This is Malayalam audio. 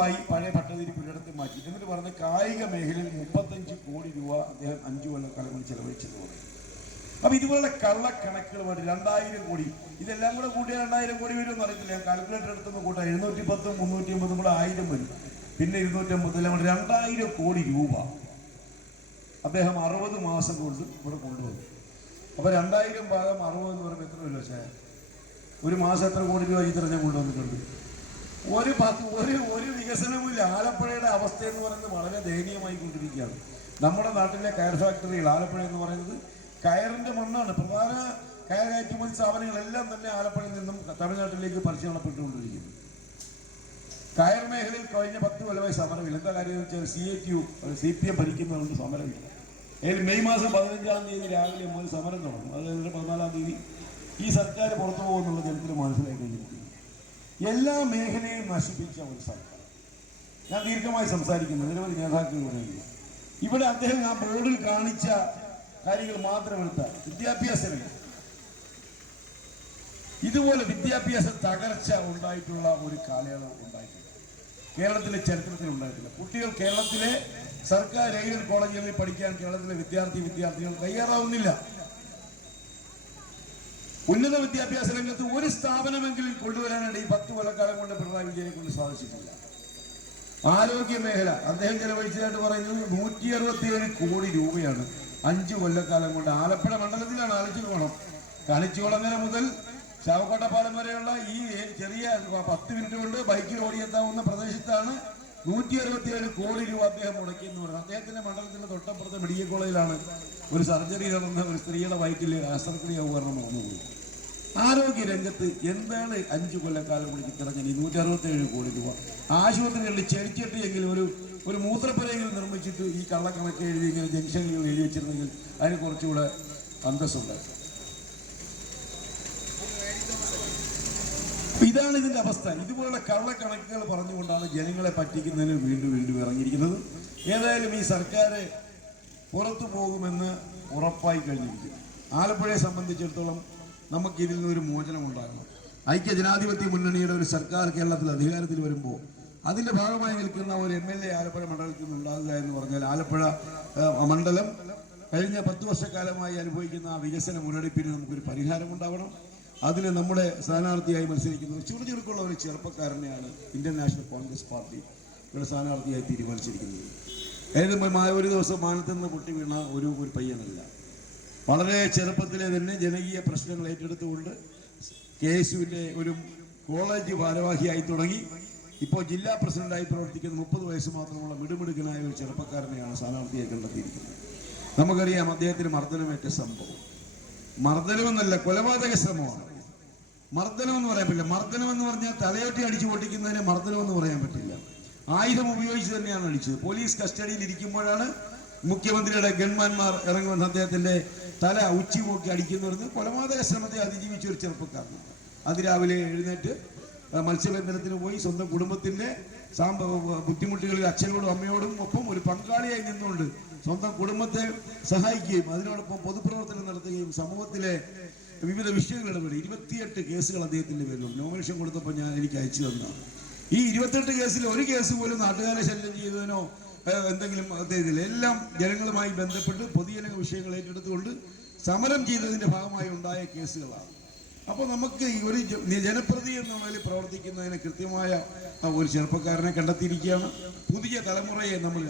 ഉറപ്പായി പഴയ ഭട്ടതിരി പുരയിടത്തിൽ മാറ്റി. എന്നിട്ട് പറഞ്ഞ് കായിക മേഖലയിൽ 35 കോടി രൂപ അദ്ദേഹം 5 കൊല്ലക്കാലം കൊണ്ട് ചെലവഴിച്ചെന്ന് പറയും. അപ്പൊ ഇതുപോലുള്ള കള്ളക്കണക്കുകളുമായിട്ട് 2000 കോടി, ഇതെല്ലാം കൂടെ കൂട്ടിയാൽ 2000 കോടി വരുമെന്ന് അറിയത്തില്ല. ഞാൻ കാൽക്കുലേറ്റർ എടുത്തൊന്ന് കൂട്ടാം. 710 350 കൂടെ 1000 വരും, പിന്നെ 250, എല്ലാം കൂടെ 2000 കോടി രൂപ അദ്ദേഹം 60 മാസം കൊണ്ട് ഇവിടെ കൊണ്ടുവന്നു. അപ്പൊ 2000 ഭാഗം 60 എന്ന് പറയുമ്പോൾ എത്ര വരും? പക്ഷേ ഒരു മാസം എത്ര കോടി രൂപ ഈ തെരഞ്ഞെടുപ്പ് കൊണ്ടുവന്നിട്ടുണ്ട്? ഒരു വികസനവുമില്ല. ആലപ്പുഴയുടെ അവസ്ഥ എന്ന് പറയുന്നത് വളരെ ദയനീയമായി കൊണ്ടിരിക്കുകയാണ്. നമ്മുടെ നാട്ടിലെ കയർ ഫാക്ടറികൾ, ആലപ്പുഴ എന്ന് പറയുന്നത് കയറിന്റെ മണ്ണാണ്. പ്രധാന കയർ കയറ്റുമതി സ്ഥാപനങ്ങളെല്ലാം തന്നെ ആലപ്പുഴയിൽ നിന്നും തമിഴ്നാട്ടിലേക്ക് പരിചരണപ്പെട്ടുകൊണ്ടിരിക്കുന്നു. കയർ മേഖലയിൽ കഴിഞ്ഞ 10 കൊല്ലമായി സമരമില്ല. എന്താ കാര്യം എന്ന് വെച്ചാൽ CPM ഭരിക്കുന്നതുകൊണ്ട് സമരമില്ല. മെയ് മാസം 15-ാം തീയതി രാവിലെ മുതൽ സമരം തുടങ്ങും. അത് 14-ാം തീയതി ഈ സർക്കാർ പുറത്തു പോകുന്നുള്ള ജനത്തിന് മനസ്സിലായി കഴിഞ്ഞിരിക്കുന്നു. എല്ലാ മേഖലയും നശിപ്പിച്ച ഒരു സർക്കാർ. ഞാൻ ദീർഘമായി സംസാരിക്കുന്നു, നിരവധി നേതാക്കൾ പറയുന്നത്. ഇവിടെ അദ്ദേഹം ആ ബോർഡിൽ കാണിച്ച കാര്യങ്ങൾ മാത്രം എടുത്താൽ വിദ്യാഭ്യാസം, ഇതുപോലെ വിദ്യാഭ്യാസ തകർച്ച ഉണ്ടായിട്ടുള്ള ഒരു കാലയളവ് ഉണ്ടായിട്ടില്ല, കേരളത്തിലെ ചരിത്രത്തിൽ ഉണ്ടായിട്ടില്ല. കുട്ടികൾ കേരളത്തിലെ സർക്കാർ എയ്ഡഡ് കോളേജുകളിൽ പഠിക്കാൻ കേരളത്തിലെ വിദ്യാർത്ഥികൾ തയ്യാറാവുന്നില്ല. ഉന്നത വിദ്യാഭ്യാസ രംഗത്ത് ഒരു സ്ഥാപനമെങ്കിലും കൊണ്ടുവരാനായിട്ട് ഈ 10 കൊല്ലക്കാലം കൊണ്ട് പിണറായി വിജയനെ കൊണ്ട് സാധിച്ചിട്ടില്ല. ആരോഗ്യ മേഖല അദ്ദേഹം ചെലവഴിച്ചതായിട്ട് പറയുന്നത് 167 കോടി രൂപയാണ് 5 കൊല്ലക്കാലം കൊണ്ട്. ആലപ്പുഴ മണ്ഡലത്തിലാണ്. ആലോചിക്കണം, കണിച്ചുകുളങ്ങര മുതൽ ചാവക്കോട്ടപ്പാലം വരെയുള്ള ഈ ചെറിയ 10 മിനിറ്റ് കൊണ്ട് ബൈക്കിൽ ഓടിയെത്താവുന്ന പ്രദേശത്താണ് 167 കോടി രൂപ അദ്ദേഹം മുടക്കിയെന്ന് പറയുന്നത്. അദ്ദേഹത്തിന്റെ മണ്ഡലത്തിന്റെ തൊട്ടപ്പുറത്തെ മെഡിക്കൽ കോളേജിലാണ് ഒരു സർജറി നടന്ന ഒരു സ്ത്രീയുടെ വയറ്റിൽ ശസ്ത്രക്രിയ ഉപകരണം വന്നുപോയി. ആരോഗ്യ രംഗത്ത് എന്താണ് 5 കൊല്ലക്കാലം കൊണ്ട് കിടഞ്ഞ 167 കോടി രൂപ? ആശുപത്രികളിൽ ചെടിച്ചട്ടിയെങ്കിലും ഒരു മൂത്രപ്പുരയെങ്കിലും നിർമ്മിച്ചിട്ട് ഈ കള്ളക്കണക്ക് എഴുതി ഇങ്ങനെ ജംഗ്ഷനുകൾ എഴുതി വെച്ചിരുന്നെങ്കിൽ അതിന് കുറച്ചുകൂടെ അന്തസ്സുണ്ടായി. ഇതാണ് ഇതിന്റെ അവസ്ഥ. ഇതുപോലുള്ള കള്ളക്കണക്കുകൾ പറഞ്ഞുകൊണ്ടാണ് ജനങ്ങളെ പറ്റിക്കുന്നതിന് വീണ്ടും ഇറങ്ങിയിരിക്കുന്നത്. ഏതായാലും ഈ സർക്കാർ പുറത്തു പോകുമെന്ന് ഉറപ്പായി കഴിഞ്ഞിരിക്കുന്നു. ആലപ്പുഴയെ സംബന്ധിച്ചിടത്തോളം നമുക്ക് ഇതിൽ നിന്നൊരു മോചനം ഉണ്ടാകണം. ഐക്യ ജനാധിപത്യ മുന്നണിയുടെ ഒരു സർക്കാർ കേരളത്തിൽ അധികാരത്തിൽ വരുമ്പോൾ അതിന്റെ ഭാഗമായി നിൽക്കുന്ന ഒരു MLA ആലപ്പുഴ മണ്ഡലത്തിൽ നിന്ന് ഉണ്ടാകുക എന്ന് പറഞ്ഞാൽ ആലപ്പുഴ മണ്ഡലം കഴിഞ്ഞ 10 വർഷക്കാലമായി അനുഭവിക്കുന്ന ആ വികസന മുരടിപ്പിന് നമുക്കൊരു പരിഹാരമുണ്ടാവണം. അതിന് നമ്മുടെ സ്ഥാനാർത്ഥിയായി മത്സരിക്കുന്നത് ചുറുചുറുക്കുള്ള ഒരു ചെറുപ്പക്കാരനെയാണ് ഇന്ത്യൻ നാഷണൽ കോൺഗ്രസ് പാർട്ടി ഇവിടെ സ്ഥാനാർത്ഥിയായി തീരുമാനിച്ചിരിക്കുന്നത്. ഒരു ദിവസം മാനത്ത് നിന്ന് പൊട്ടി വീണ ഒരു പയ്യനല്ല. വളരെ ചെറുപ്പത്തിലെ തന്നെ ജനകീയ പ്രശ്നങ്ങൾ ഏറ്റെടുത്തുകൊണ്ട് KSUവിൻ്റെ ഒരു കോളേജ് ഭാരവാഹിയായി തുടങ്ങി ഇപ്പോൾ ജില്ലാ പ്രസിഡന്റായി പ്രവർത്തിക്കുന്ന 30 വയസ്സ് മാത്രമുള്ള മിടുമിടുക്കനായ ഒരു ചെറുപ്പക്കാരനെയാണ് സ്ഥാനാർത്ഥിയായി കണ്ടെത്തിയിരിക്കുന്നത്. നമുക്കറിയാം അദ്ദേഹത്തിന് മർദ്ദനമേറ്റ സംഭവം. മർദ്ദനമെന്നല്ല, കൊലപാതക ശ്രമമാണ്. മർദ്ദനമെന്ന് പറയാൻ പറ്റില്ല. മർദ്ദനമെന്ന് പറഞ്ഞാൽ തലയോട്ടി അടിച്ചു പൊട്ടിക്കുന്നതിന് മർദ്ദനമെന്ന് പറയാൻ പറ്റില്ല. ആയുധം ഉപയോഗിച്ച് തന്നെയാണ് അടിച്ചത്. പോലീസ് കസ്റ്റഡിയിൽ ഇരിക്കുമ്പോഴാണ് മുഖ്യമന്ത്രിയുടെ ഗൺമാന്മാർ ഇറങ്ങുമെന്ന് അദ്ദേഹത്തിന്റെ തല ഉച്ചി നോക്കി അടിക്കുന്നവർക്ക് കൊലപാതക ശ്രമത്തെ അതിജീവിച്ച ഒരു ചെറുപ്പക്കാരനാണ്. അതിരാവിലെ എഴുന്നേറ്റ് മത്സ്യബന്ധനത്തിന് പോയി സ്വന്തം കുടുംബത്തിന്റെ ബുദ്ധിമുട്ടുകളിൽ അച്ഛനോടും അമ്മയോടും ഒപ്പം ഒരു പങ്കാളിയായി നിന്നുകൊണ്ട് സ്വന്തം കുടുംബത്തെ സഹായിക്കുകയും അതിനോടൊപ്പം പൊതുപ്രവർത്തനം നടത്തുകയും സമൂഹത്തിലെ വിവിധ വിഷയങ്ങൾ ഇടപെടും. 28 കേസുകൾ അദ്ദേഹത്തിന്റെ പേരിലുണ്ട്. നോമിനേഷൻ കൊടുത്തപ്പോൾ എനിക്ക് അയച്ചു തന്നതാണ്. ഈ 28 കേസിൽ ഒരു കേസ് പോലും നാട്ടുകാരെ ശല്യം ചെയ്തതിനോ എന്തെങ്കിലും അദ്ദേഹത്തില്ല. എല്ലാം ജനങ്ങളുമായി ബന്ധപ്പെട്ട് പൊതുജന വിഷയങ്ങൾ ഏറ്റെടുത്തുകൊണ്ട് സമരം ചെയ്തതിന്റെ ഭാഗമായി ഉണ്ടായ കേസുകളാണ്. അപ്പോൾ നമുക്ക് ഒരു ജനപ്രതി എന്നുള്ളതിൽ പ്രവർത്തിക്കുന്നതിന് കൃത്യമായ ഒരു ചെറുപ്പക്കാരനെ കണ്ടെത്തിയിരിക്കുകയാണ്. പുതിയ തലമുറയെ നമ്മൾ